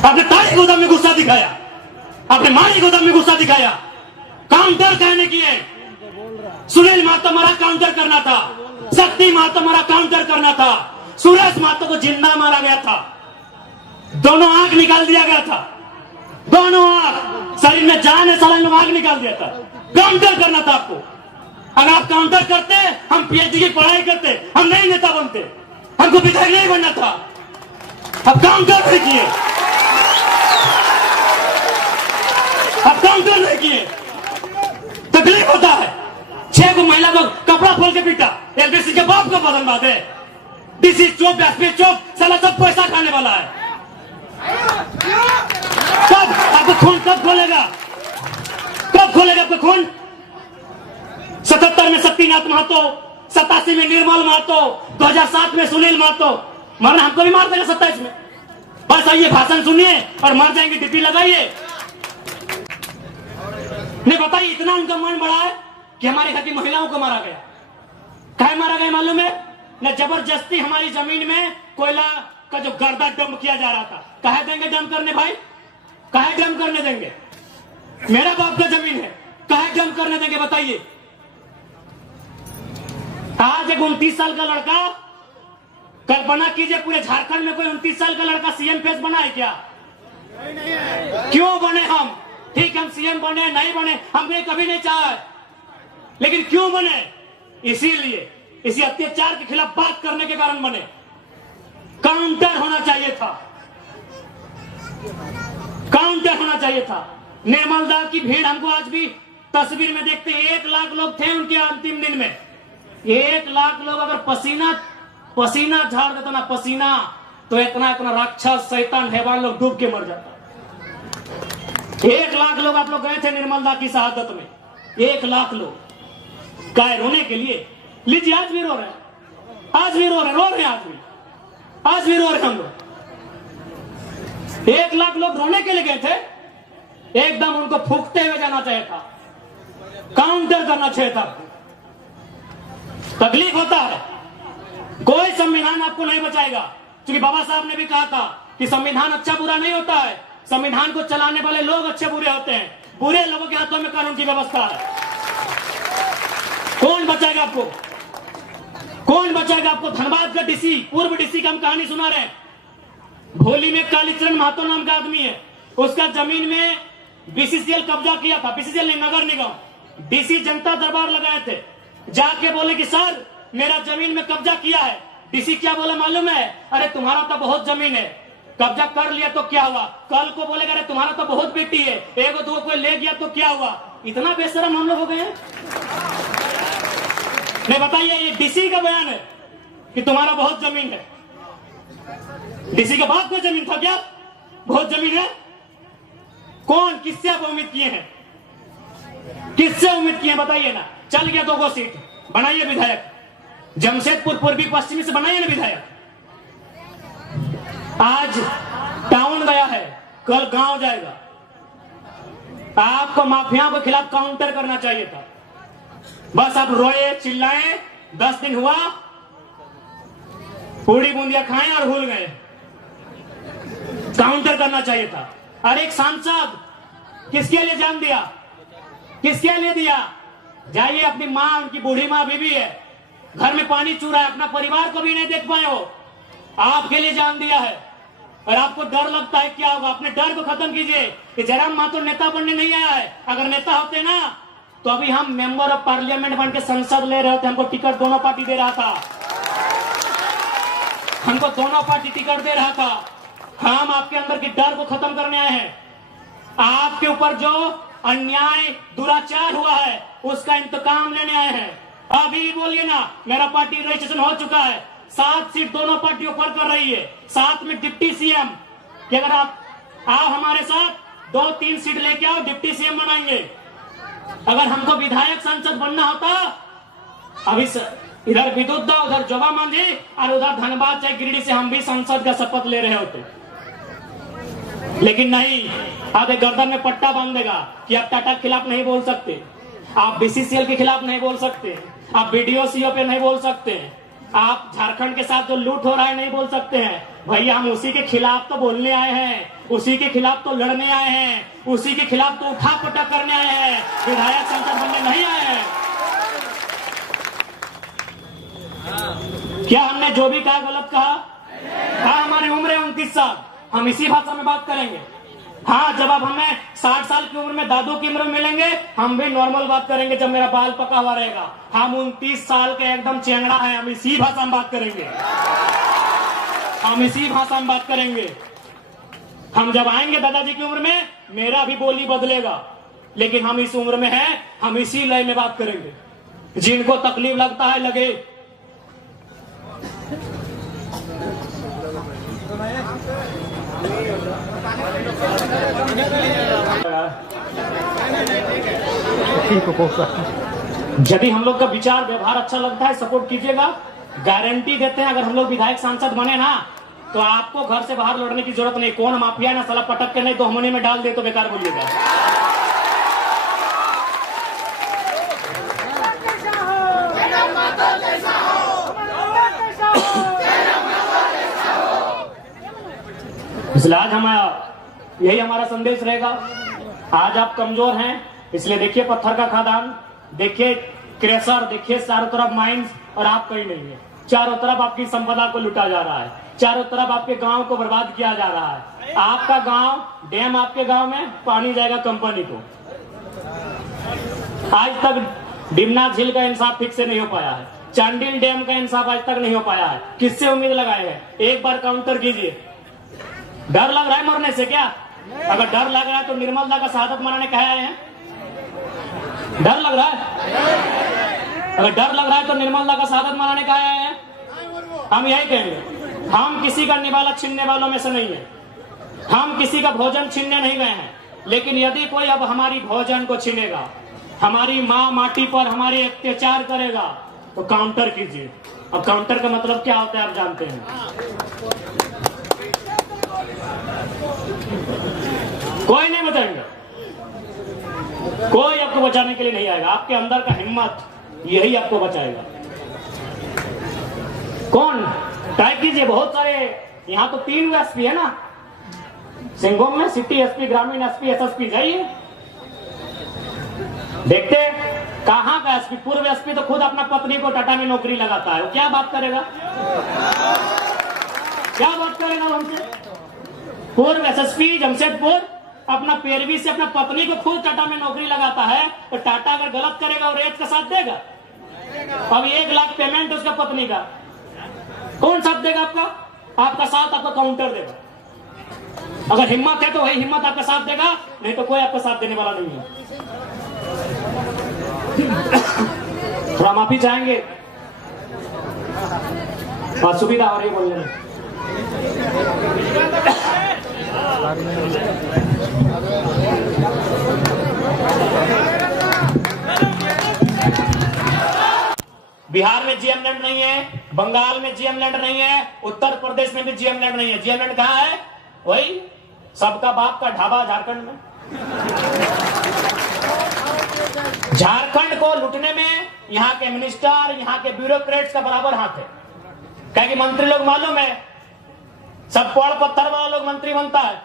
आपने ताली गोदाम में गुस्सा दिखाया, आपने माली गोदाम में गुस्सा दिखाया। काउंटर कहने की है, सुनील महतो मारा काउंटर करना था, शक्ति महतो मारा काउंटर करना था, सुरेश महतो को जिंदा मारा गया था, दोनों आंख निकाल दिया गया था, दोनों आंख, शरीर में जान है, साला में आंख निकाल दिया था। काउंटर करना था आपको। अगर आप काउंटर करते, हम पीएचडी की पढ़ाई करते, हम नहीं नेता बनते, हमको विधायक नहीं बनना था। अब काउंटर नहीं किए, अब काउंटर नहीं किए, तकलीफ होता है। 6 को महिला को कपड़ा खोल के पीटा, एलबीसी के बाप को बदलवाद है, डीसी चौक, एसपी चौक, साला सब पैसा खाने वाला है। कब आपको खून कब खोलेगा, कब खोलेगा आपको खून? 77 में शक्तिनाथ महतो, 87 में निर्मल महतो, 2007 में सुनील महतो। मरना हमको भी मार देगा 27 में। बस आइए भाषण सुनिए और मर जाएंगे, डिप्टी लगाइए। नहीं बताइए, इतना उनका मन बड़ा है कि हमारे घर की महिलाओं को मारा गया। कहे मारा गया मालूम है? न जबरदस्ती हमारी जमीन में कोयला का जो गर्दा डंप किया जा रहा था। कहे देंगे डंप करने भाई? कहे डंप करने देंगे? मेरा बाप का जमीन है, कहे डंप करने देंगे बताइए? आज एक 29 साल का लड़का, कल्पना कीजिए पूरे झारखंड में कोई 29 साल का लड़का सीएम फेस बना है क्या? क्यों बने हम? ठीक, हम सीएम बने नहीं बने हमने कभी नहीं चाहा, लेकिन क्यों बने? इसीलिए इसी अत्याचार के खिलाफ बात करने के कारण बने। काउंटर होना चाहिए था, काउंटर होना चाहिए था। निर्मल दा की भीड़ हमको आज भी तस्वीर में देखते हैं। 1 लाख लोग थे उनके अंतिम दिन में। 1 लाख लोग अगर पसीना झाड़ देता ना, पसीना, तो इतना राक्षस शैतान हैवान लोग डूब के मर जाता। 1 लाख लोग आप लोग गए थे निर्मल दा की शहादत में। 1 लाख लोग काय रोने के लिए? लीजिए, आज भी रो रहे हैं, आज भी रो रहे हैं, आज भी रो रहे हैं हम लोग। 1 लाख लोग रोने के लिए गए थे, एकदम उनको फूकते हुए जाना चाहिए था, काउंटर करना चाहिए था। तकलीफ होता है, कोई संविधान आपको नहीं बचाएगा, क्योंकि बाबा साहब ने भी कहा था कि संविधान अच्छा बुरा नहीं होता है, संविधान को चलाने वाले लोग अच्छे बुरे होते हैं, बुरे लोगों के हाथों में कानून की व्यवस्था है। कौन बचाएगा आपको? कौन बचाएगा आपको? धनबाद का डीसी, पूर्व डीसी का हम कहानी सुना रहे हैं। भोली में कालीचरण महतो नाम का आदमी है, उसका जमीन में बीसीसीएल कब्जा किया था, बीसीसीएल नहीं, नगर निगम। डीसी जनता दरबार लगाए थे, जाके बोले कि सर मेरा जमीन में कब्जा किया है। डीसी क्या बोला मालूम है? अरे तुम्हारा तो बहुत जमीन है, कब्जा कर लिया तो क्या हुआ? कल को बोलेगा अरे तुम्हारा तो बहुत बेटी है, 1-2 कोई ले गया तो क्या हुआ? इतना बेशरम हम लोग हो गए हैं। नहीं बताइए, ये डीसी का बयान है कि तुम्हारा बहुत जमीन है। डीसी के बाप को जमीन था क्या? बहुत जमीन है? कौन, किससे आप उम्मीद किए हैं? किससे उम्मीद किए बताइए ना? चल गया 2 सीट, बनाइए विधायक। जमशेदपुर पूर्वी पश्चिमी से बनाइए ना विधायक। आज टाउन गया है, कल गांव जाएगा। आपको माफियाओं के खिलाफ काउंटर करना चाहिए था। बस आप रोए चिल्लाए, 10 दिन हुआ, पूड़ी बूंदिया खाएं और भूल गए। काउंटर करना चाहिए था। अरे एक सांसद किसके लिए जान दिया? किसके लिए दिया? जाइए, अपनी माँ, उनकी बूढ़ी माँ बीबी है, घर में पानी चू रहा है, अपना परिवार को भी नहीं देख पाए हो, आपके लिए जान दिया है। और आपको डर लगता है क्या होगा? अपने डर को खत्म कीजिए कि जयराम महतो नेता बनने नहीं आया है। अगर नेता होते ना तो अभी हम मेंबर ऑफ पार्लियामेंट बन के संसद ले रहे थे। हमको टिकट दोनों पार्टी दे रहा था, हमको दोनों पार्टी टिकट दे रहा था। हम आपके अंदर के डर को खत्म करने आए हैं। आपके ऊपर जो अन्याय दुराचार हुआ है उसका इंतकाम लेने आए हैं। अभी बोलिए ना, मेरा पार्टी रजिस्ट्रेशन हो चुका है, 7 सीट दोनों पार्टी ऊपर कर रही है, साथ में डिप्टी सीएम कि अगर आप आओ हमारे साथ 2-3 सीट लेके आओ, डिप्टी सीएम बनाएंगे। अगर हमको विधायक सांसद बनना होता, अभी इधर विद्युत, उधर जोबा मांझी और उधर धनबाद चाहे गिरिडीह से हम भी संसद का शपथ ले रहे होते, लेकिन नहीं। आधे गर्दन में पट्टा बांध देगा कि आप टाटा के खिलाफ नहीं बोल सकते, आप बीसीसीएल के खिलाफ नहीं बोल सकते, आप बीडीओ सीओ पे नहीं बोल सकते, आप झारखंड के साथ जो लूट हो रहा है नहीं बोल सकते हैं भैया। हम उसी के खिलाफ तो बोलने आए हैं, उसी के खिलाफ तो लड़ने आए हैं, उसी के खिलाफ तो उठा पटक करने आए हैं, विधायक सांसद बनने नहीं आए हैं। क्या हमने जो भी कहा गलत कहा? हाँ, हमारी उम्र है 29 साल, हम इसी भाषा में बात करेंगे। हाँ, जब आप हमें 60 साल की उम्र में दादू की उम्र में मिलेंगे, हम भी नॉर्मल बात करेंगे जब मेरा बाल पका हुआ रहेगा। हम 29 साल के एकदम चेंगड़ा है, हम इसी भाषा में बात करेंगे, हम इसी भाषा में बात करेंगे। हम जब आएंगे दादाजी की उम्र में, मेरा भी बोली बदलेगा, लेकिन हम इस उम्र में हैं, हम इसी लय में बात करेंगे। जिनको तकलीफ लगता है लगे। यदि हम लोग का विचार व्यवहार अच्छा लगता है, सपोर्ट कीजिएगा। गारंटी देते हैं अगर हम लोग विधायक सांसद बने ना, तो आपको घर से बाहर लड़ने की जरूरत नहीं। कौन माफिया ना साला पटक के नहीं तो हमने में डाल दे तो बेकार बोलिएगा। इसलिए आज हम यही हमारा संदेश रहेगा। आज आप कमजोर हैं, इसलिए देखिए पत्थर का खदान, देखिए क्रेशर, देखिए चारों तरफ माइंस, और आप कहीं नहीं है। चारों तरफ आपकी संपदा को लुटा जा रहा है, चारों तरफ आपके गांव को बर्बाद किया जा रहा है। आपका गांव, डैम आपके गांव में, पानी जाएगा कंपनी को। आज तक डिमना झील का इंसाफ ठीक से नहीं हो पाया है, चांडिल डैम का इंसाफ आज तक नहीं हो पाया है। किससे उम्मीद लगाए हैं? एक बार काउंटर कीजिए। डर लग रहा है मरने से क्या? अगर डर लग रहा है तो निर्मलता का शहादत मनाने कहे आए हैं? डर लग रहा है? अगर डर लग रहा है तो निर्मलता का शहादत मनाने कहे आए हैं? हम यही कहेंगे, हम किसी का निवाला छीनने वालों में से नहीं है, हम किसी का भोजन छीनने नहीं गए हैं। लेकिन यदि कोई अब हमारी भोजन को छीनेगा, हमारी माँ माटी पर हमारे अत्याचार करेगा, तो काउंटर कीजिए। अब काउंटर का मतलब क्या होता है आप जानते हैं। कोई नहीं बचाएगा, कोई आपको बचाने के लिए नहीं आएगा। आपके अंदर का हिम्मत यही आपको बचाएगा। कौन? टाइप कीजिए। बहुत सारे यहाँ तो 3 एसपी है ना, सिंहभूम में सिटी एसपी, ग्रामीण एसपी, एसएसपी। जाइए देखते कहाँ का एसपी। पूर्व एसपी तो खुद अपना पत्नी को टाटा में नौकरी लगाता है, वो क्या बात करेगा? क्या बात करेगा हमसे? पूर्व एसएसपी जमशेदपुर अपना पैरवी से अपना पत्नी को खुद टाटा में नौकरी लगाता है, तो टाटा अगर गलत करेगा और रेट का साथ देगा? अब 1 लाख पेमेंट उसका पत्नी का, कौन साथ देगा आपका? आपका साथ आपका काउंटर देगा। अगर हिम्मत है तो वही हिम्मत आपका साथ देगा, नहीं तो कोई आपका साथ देने वाला नहीं है। थोड़ा माफी चाहेंगे, असुविधा हो रही है बोलने में। बिहार में जीएम लैंड नहीं है, बंगाल में जीएम लैंड नहीं है, उत्तर प्रदेश में भी जीएम लैंड नहीं है। जीएम लैंड कहाँ है? वही सबका बाप का ढाबा झारखंड में। झारखंड को लूटने में यहाँ के मिनिस्टर, यहाँ के ब्यूरोक्रेट्स का बराबर हाथ है। क्या कि मंत्री लोग मालूम है, सब पढ़ पत्थर वाला लोग मंत्री बनता है,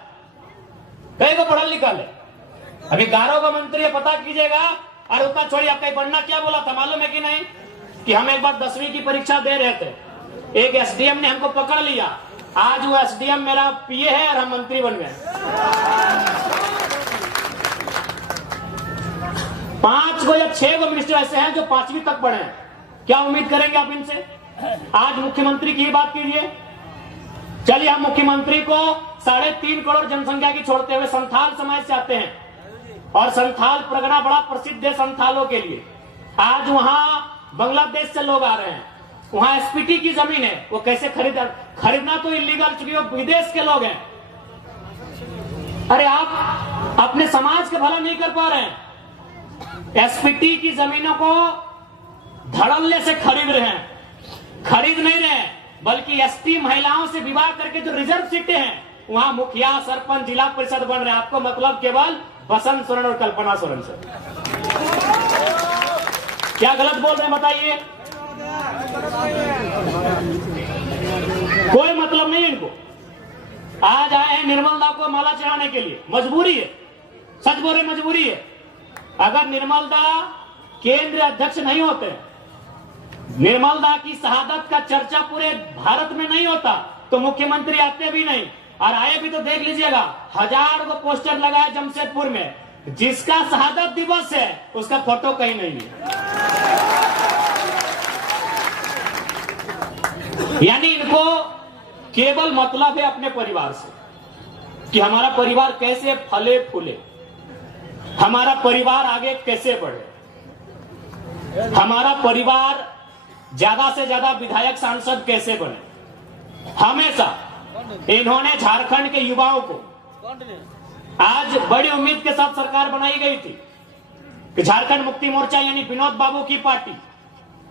कहीं को पढ़ल लिखल है। अभी 11 का मंत्री है, पता कीजिएगा। और उतना छोड़िए, आपका पढ़ना क्या बोला था मालूम है कि नहीं? कि हम एक बार 10वीं की परीक्षा दे रहे थे, एक एसडीएम ने हमको पकड़ लिया। आज वो एसडीएम मेरा पीए है और हम मंत्री बन गए। 5 या 6 मिनिस्टर ऐसे हैं जो 5वीं तक पढ़े हैं। क्या उम्मीद करेंगे आप इनसे? आज मुख्यमंत्री की बात कीजिए। चलिए, हम मुख्यमंत्री को 3.5 करोड़ जनसंख्या की छोड़ते हुए संथाल समाज से आते हैं, और संथाल परगना बड़ा प्रसिद्ध है संथालों के लिए। आज वहां बांग्लादेश से लोग आ रहे हैं, वहां एसपीटी की जमीन है, वो कैसे खरीदना तो इलीगल, चूंकि वो विदेश के लोग हैं। अरे आप अपने समाज का भला नहीं कर पा रहे हैं, एसपीटी की जमीनों को धड़ल्ले से खरीद रहे हैं। खरीद नहीं रहे, बल्कि एसटी महिलाओं से विवाह करके जो रिजर्व सीटें हैं, वहां मुखिया, सरपंच, जिला परिषद बन रहे हैं। आपको मतलब केवल बसंत सोरेन और कल्पना सोरेन से। क्या गलत बोल रहे हैं बताइए? कोई मतलब नहीं इनको। आज आए हैं निर्मल दा को माला चढ़ाने के लिए, मजबूरी है, सच बोल रहे मजबूरी है। अगर निर्मल दा केंद्रीय अध्यक्ष नहीं होते, निर्मल दा की शहादत का चर्चा पूरे भारत में नहीं होता, तो मुख्यमंत्री आते भी नहीं, और आए भी तो देख लीजिएगा 1000 को पोस्टर लगाए जमशेदपुर में, जिसका शहादत दिवस है उसका फोटो कहीं नहीं है। यानी इनको केवल मतलब है अपने परिवार से, कि हमारा परिवार कैसे फले फूले, हमारा परिवार आगे कैसे बढ़े, हमारा परिवार ज्यादा से ज्यादा विधायक सांसद कैसे बने। हमेशा इन्होंने झारखंड के युवाओं को, आज बड़ी उम्मीद के साथ सरकार बनाई गई थी कि झारखंड मुक्ति मोर्चा यानी विनोद बाबू की पार्टी,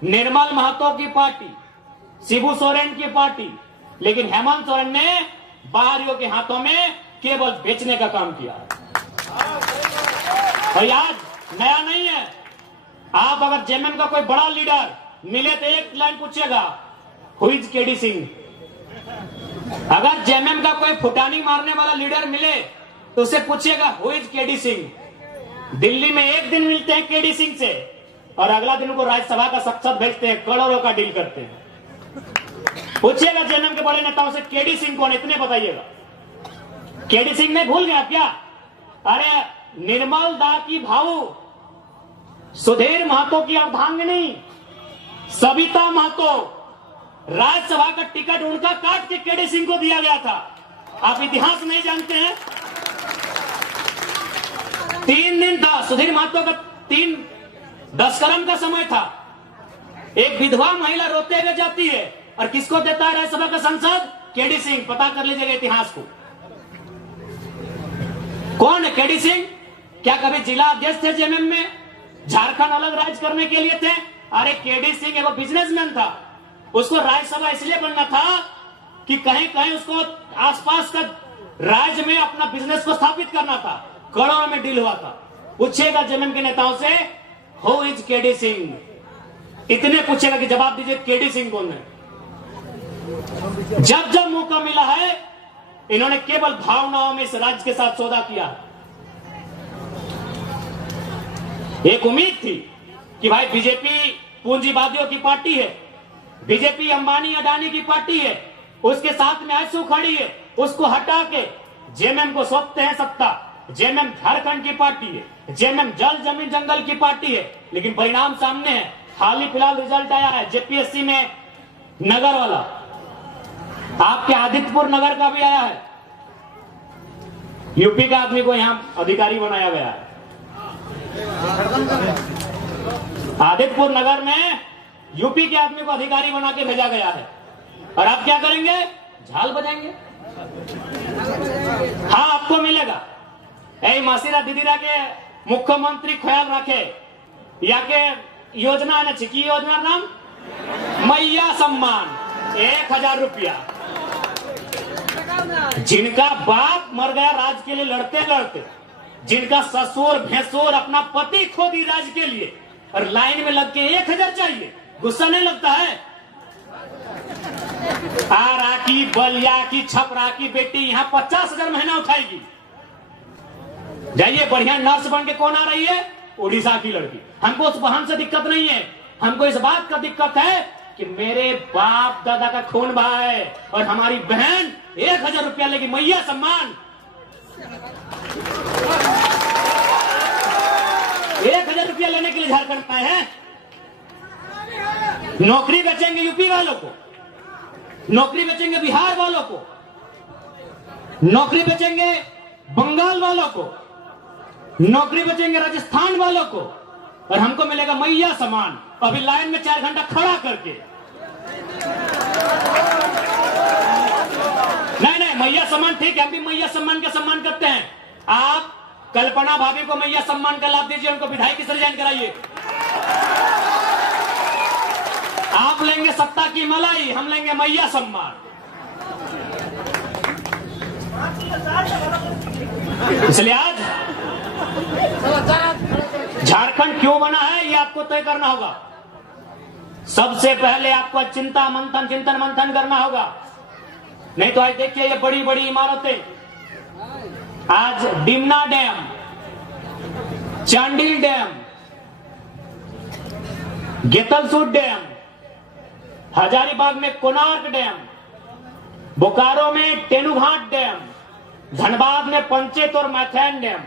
निर्मल महतो की पार्टी, शिबू सोरेन की पार्टी, लेकिन हेमंत सोरेन ने बाहरियों के हाथों में केवल बेचने का काम किया। और आज नया नहीं है, आप अगर जेएमएम का कोई बड़ा लीडर मिले तो एक लाइन पूछेगा, हु इज केडी सिंह। अगर जेएमएम का कोई फुटानी मारने वाला लीडर मिले तो उसे पूछिएगा, who is KD Singh. Delhi में एक दिन मिलते हैं केडी सिंह से और अगला दिन उनको राज्यसभा का सांसद भेजते हैं, करोड़ों का डील करते हैं। पूछिएगा जेएमएम के बड़े नेताओं से, केडी सिंह कौन, इतने बताइएगा। केडी सिंह ने भूल गया क्या? अरे निर्मल दा की भाऊ सुधीर महतो की अर्धांगिनी सविता महतो, राज्यसभा का टिकट उनका काट के केडी सिंह को दिया गया था। आप इतिहास नहीं जानते हैं। 3 दिन था सुधीर महतो का, 10 करम का समय था। एक विधवा महिला रोते हुए जाती है और किसको देता है राज्यसभा का सांसद? केडी सिंह। पता कर लीजिएगा इतिहास को, कौन है केडी सिंह? क्या कभी जिला अध्यक्ष थे जेएमएम में? झारखंड अलग राज्य करने के लिए थे? अरे केडी सिंह एगो बिजनेसमैन था, उसको राज्यसभा इसलिए बनना था कि कहीं कहीं उसको आसपास का राज्य में अपना बिजनेस को स्थापित करना था। करोड़ों में डील हुआ था। पूछेगा जेएमएम के नेताओं से, हु इज केडी सिंह, इतने पूछेगा कि जवाब दीजिए केडी सिंह कौन है। जब जब मौका मिला है इन्होंने केवल भावनाओं में इस राज्य के साथ सौदा किया। एक उम्मीद थी कि भाई बीजेपी पूंजीवादियों की पार्टी है, बीजेपी अंबानी अडानी की पार्टी है, उसके साथ में आंसू खड़ी है, उसको हटा के जेएमएम को सौंपते हैं सत्ता। जेएमएम झारखंड की पार्टी है, जेएमएम जल जमीन जंगल की पार्टी है, लेकिन परिणाम सामने है। हाल ही फिलहाल रिजल्ट आया है जेपीएससी में, नगर वाला, आपके आदित्यपुर नगर का भी आया है। यूपी का आदमी को यहां अधिकारी बनाया गया है। आदित्यपुर नगर में यूपी के आदमी को अधिकारी बना के भेजा गया है। और आप क्या करेंगे? झाल बजाएंगे। हाँ, आपको मिलेगा। ऐ मासीरा दीदीरा के मुख्यमंत्री ख्याल रखे, या के योजना है ना, चिकी योजना नाम मैया सम्मान 1000 रुपया। जिनका बाप मर गया राज के लिए लड़ते लड़ते, जिनका ससुर भैंसुर अपना पति खो दी राज के लिए, और लाइन में लग के 1000 चाहिए, गुस्सा नहीं लगता है? आरा की, बलिया की, छपरा की बेटी यहाँ 50,000 महीना उठाएगी। जाइए, बढ़िया नर्स बन के कौन आ रही है? उड़ीसा की लड़की। हमको उस बहन से दिक्कत नहीं है, हमको इस बात का दिक्कत है कि मेरे बाप दादा का खून बहा है और हमारी बहन 1000 रुपया लेगी, मैया सम्मान। 1000 रुपया लेने के लिए झारखंड में है। नौकरी बेचेंगे यूपी वालों को, नौकरी बेचेंगे बिहार वालों को, नौकरी बेचेंगे बंगाल वालों को, नौकरी बेचेंगे राजस्थान वालों को, और हमको मिलेगा मैया सम्मान। अभी लाइन में 4 घंटा खड़ा करके। नहीं, मैया सम्मान ठीक है, हम भी मैया सम्मान का सम्मान करते हैं। आप कल्पना भाभी को मैया सम्मान का लाभ दीजिए, उनको विधायक से रिजाइन कराइए। आप लेंगे सत्ता की मलाई, हम लेंगे मैया सम्मान। इसलिए आज झारखंड क्यों बना है ये आपको तय करना होगा। सबसे पहले आपको चिंतन मंथन करना होगा। नहीं तो आज देखिए ये बड़ी बड़ी इमारतें, आज Dimna dam, Chandil dam, Getalsud dam, Hazaribagh में कोणार्क डैम, बोकारो में तेनुघाट डैम, धनबाद में पंचेत और मैथैन डैम,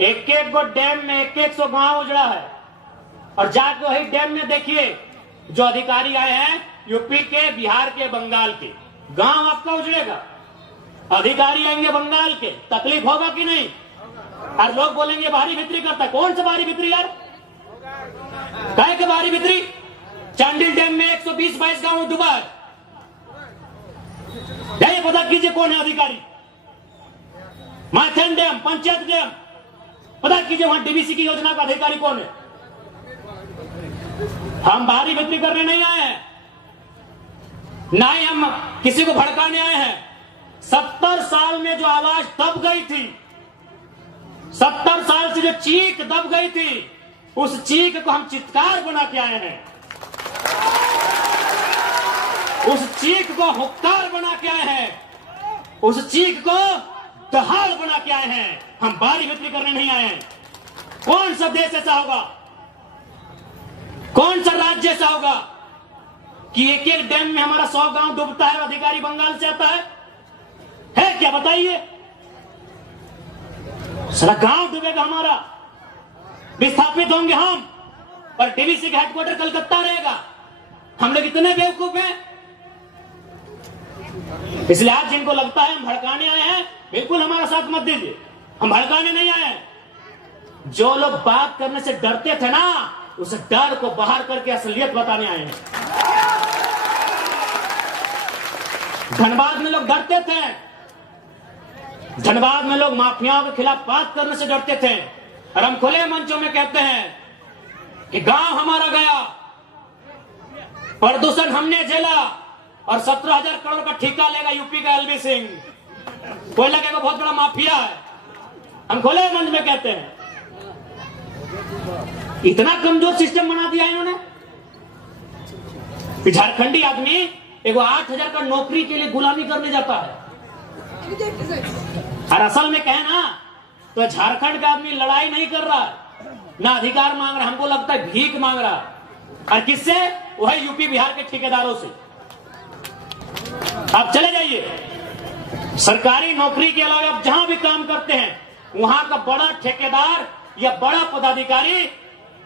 एक एक को डैम में एक एक सौ गांव उजड़ा है। और जाके वही डैम में देखिए जो अधिकारी आए हैं यूपी के, बिहार के, बंगाल के, गांव आपका उजड़ेगा। अधिकारी आएंगे बंगाल के, तकलीफ होगा कि नहीं? और लोग बोलेंगे भारी बिक्री करता है। कौन सा भारी बिक्री यार? काहे के भारी बिक्री? चांडिल डैम में 120-22 गांव डूबा है। ये पता कीजिए कौन है अधिकारी। मैथन डैम, पंचायत डैम, पता कीजिए वहां डीवीसी की योजना का अधिकारी कौन है। हम भारी बिक्री करने नहीं आए हैं, ना ही हम किसी को भड़काने आए हैं। 70 साल में जो आवाज दब गई थी, 70 साल से जो चीख दब गई थी, उस चीख को हम चित्कार बना के आए हैं। उस चीख को हुक्कार बना के आए हैं। उस चीख को दहाड़ बना के आए हैं। हम भारी बिक्री करने नहीं आए हैं। कौन सा देश ऐसा होगा, कौन सा राज्य ऐसा होगा कि एक एक डैम में हमारा 100 गांव डूबता है और अधिकारी बंगाल से आता है क्या? बताइए। सारा गांव डूबेगा हमारा, विस्थापित होंगे हम, और डीवीसी का हेडक्वार्टर कलकत्ता रहेगा। हम लोग इतने बेवकूफ हैं। इसलिए आज जिनको लगता है हम भड़काने आए हैं, बिल्कुल हमारा साथ मत दीजिए। हम भड़काने नहीं आए हैं। जो लोग बात करने से डरते थे ना, उस डर को बाहर करके असलियत बताने आए हैं। धनबाद में लोग डरते थे, धनबाद में लोग माफियाओं के खिलाफ बात करने से डरते थे, और हम खुले मंचों में कहते हैं कि गांव हमारा गया, प्रदूषण हमने झेला, और 17,000 करोड़ का ठेका लेगा यूपी का एलबी सिंह। कोयला का बहुत बड़ा माफिया है, हम खुले मंच में कहते हैं। इतना कमजोर सिस्टम बना दिया इन्होंने। झारखंडी आदमी एगो 8,000 का नौकरी के लिए गुलामी करने जाता है, और असल में कहे ना तो झारखंड का आदमी लड़ाई नहीं कर रहा, ना अधिकार मांग रहा, हमको लगता है भीख मांग रहा। और किससे? वही यूपी बिहार के ठेकेदारों से। आप चले जाइए, सरकारी नौकरी के अलावा आप जहां भी काम करते हैं, वहां का बड़ा ठेकेदार या बड़ा पदाधिकारी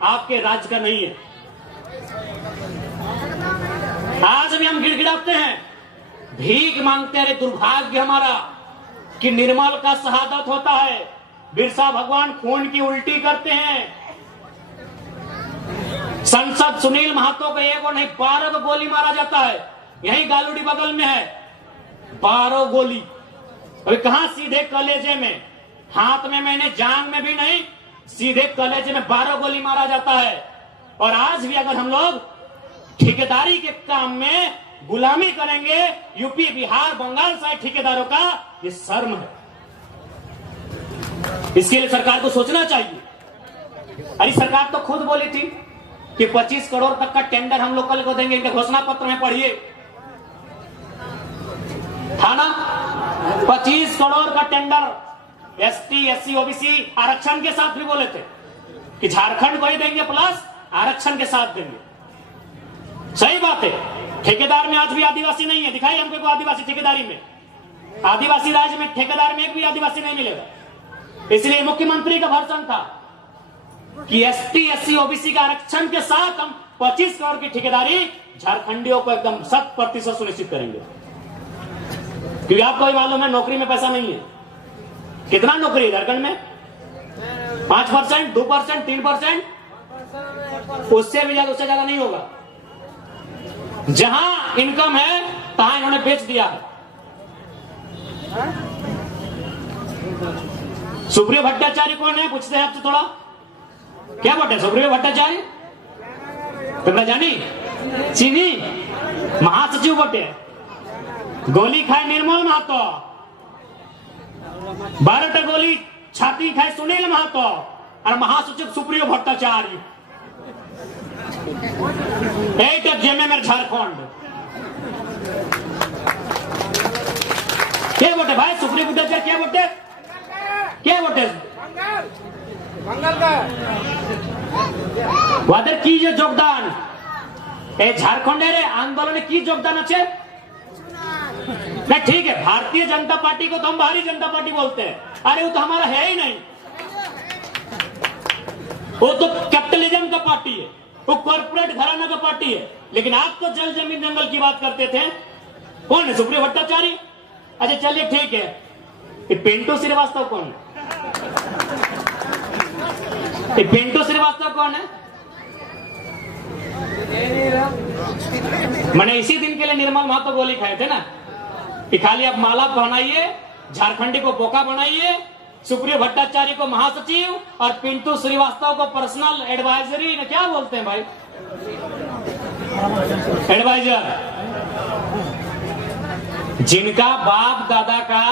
आपके राज्य का नहीं है। आज भी हम गिड़गिड़ाते हैं, भीख मांगते हैं। दुर्भाग्य हमारा कि निर्मल का शहादत होता है, बिरसा भगवान खून की उल्टी करते हैं। संसद सुनील महतो को एक और नहीं 12 को गोली मारा जाता है। यही गालूडी बगल में है, 12 गोली। अभी कहां? सीधे कलेजे में, हाथ में मैंने, जांग में भी नहीं, सीधे कलेजे में 12 गोली मारा जाता है। और आज भी अगर हम लोग ठेकेदारी के काम में गुलामी करेंगे यूपी बिहार बंगाल साइड ठेकेदारों का, ये शर्म है। इसके लिए सरकार को सोचना चाहिए। अरे सरकार तो खुद बोली थी कि 25 करोड़ तक का टेंडर हम लोग कल को देंगे। इनके घोषणा पत्र में पढ़िए, था ना 25 करोड़ का टेंडर एसटी एससी ओबीसी आरक्षण के साथ भी बोले थे कि झारखंड को ही देंगे प्लस आरक्षण के साथ देंगे। सही बात है, ठेकेदार में आज भी आदिवासी नहीं है। दिखाई हमको कोई आदिवासी ठेकेदारी में, आदिवासी राज्य में ठेकेदार में एक भी आदिवासी नहीं मिलेगा। इसलिए मुख्यमंत्री का भर्सन था कि एसटी एससी ओबीसी का आरक्षण के साथ हम 25 करोड़ की ठेकेदारी झारखंडियों को एकदम 100% सुनिश्चित करेंगे। क्योंकि आपको भी मालूम है नौकरी में पैसा नहीं है। कितना नौकरी है झारखंड में? 5%, 2%, 3%, उससे भी ज्यादा, उससे ज्यादा नहीं होगा। जहां इनकम है तहां इन्होंने बेच दिया है। सुप्रियो भट्टाचार्य कौन है? पूछते हैं आपसे थोड़ा, क्या बोलते हैं सुप्रियो भट्टाचार्य? तुमने जानी? चीनी महासचिव बोटे, गोली खाए निर्मल महतो, 12 गोली छाती खाए सुनील महतो, और महासचिव सुप्रियो भट्टाचार्य। এইটা জেএমএম झारखंड क्या वोटे भाई सुप्रीम कोर्ट क्या वोटे ওদের কি যে যোগদান এই ঝাড়খণ্ডের आंदोलन की যোগদান আছে नहीं ठीक है भारतीय जनता पार्टी को तो हम भारतीय जनता पार्टी बोलते हैं अरे वो तो हमारा है ही नहीं वो तो कैपिटलिज्म का पार्टी है वो कॉर्पोरेट घराना का पार्टी है लेकिन आप तो जल जमीन जंगल की बात करते थे कौन है सुप्रियो भट्टाचार्य अच्छा चलिए ठीक है ये पिंटू श्रीवास्तव कौन है ये पिंटू श्रीवास्तव कौन है मैंने इसी दिन के लिए निर्मल महतो गोली खाए थे ना कि खाली आप माला पहनाइए झारखंडी को बोका बनाइए सुप्रियो भट्टाचार्य को महासचिव और पिंटू श्रीवास्तव को पर्सनल एडवाइजरी क्या बोलते हैं भाई एडवाइजर जिनका बाप दादा का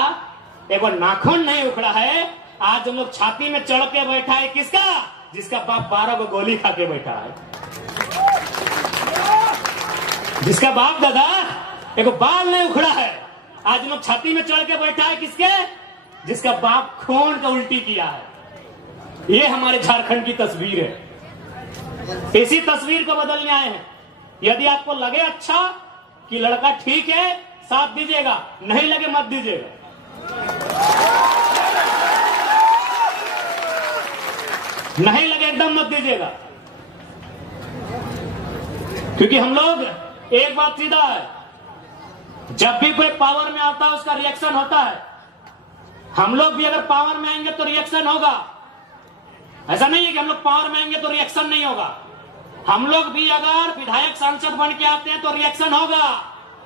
एगो नाखून नहीं उखड़ा है आज हम लोग छाती में चढ़ के बैठा है किसका जिसका बाप 12 को गोली खा के बैठा है जिसका बाप दादा एगो बाल नहीं उखड़ा है आज हम लोग छाती में चढ़ के बैठा है किसके जिसका बाप खून का उल्टी किया है ये हमारे झारखंड की तस्वीर है इसी तस्वीर को बदलने आए हैं यदि आपको लगे अच्छा कि लड़का ठीक है साथ दीजिएगा नहीं लगे मत दीजिएगा नहीं लगे एकदम मत दीजिएगा क्योंकि हम लोग एक बात सीधा है जब भी कोई पावर में आता है उसका रिएक्शन होता है हम लोग भी अगर पावर में आएंगे तो रिएक्शन होगा ऐसा नहीं है कि हम लोग पावर में आएंगे तो रिएक्शन नहीं होगा हम लोग भी अगर विधायक सांसद बन के आते हैं तो रिएक्शन होगा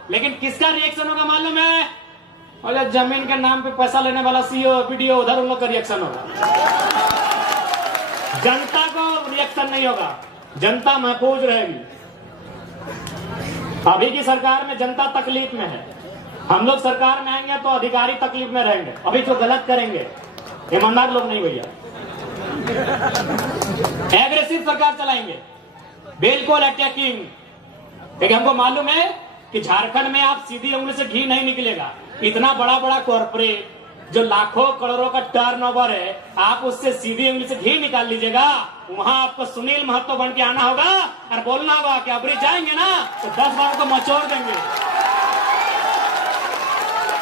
लेकिन किसका रिएक्शन होगा मालूम है और जमीन के नाम पे पैसा लेने वाला सीओ पीडीओ उधर उन लोग का रिएक्शन होगा जनता को रिएक्शन नहीं होगा जनता महफूज रहेगी अभी की सरकार में जनता तकलीफ में है हम लोग सरकार में आएंगे तो अधिकारी तकलीफ में रहेंगे अभी जो गलत करेंगे ईमानदार लोग नहीं भैया एग्रेसिव सरकार चलाएंगे बिल्कुल अटैकिंग लेकिन हमको मालूम है कि झारखंड में आप सीधी उंगली से घी नहीं निकलेगा इतना बड़ा बड़ा कॉर्पोरेट जो लाखों करोड़ों का टर्नओवर है आप उससे सीधी उंगली से घी निकाल लीजिएगा वहां आपको सुनील महतो बन के आना होगा और बोलना होगा कि अबरी जाएंगे ना तो 10 बार को मचोड़ देंगे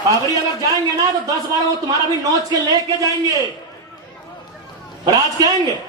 अबरी अगर जाएंगे ना तो 10 बार वो तुम्हारा भी नोच के लेके जाएंगे राज कहेंगे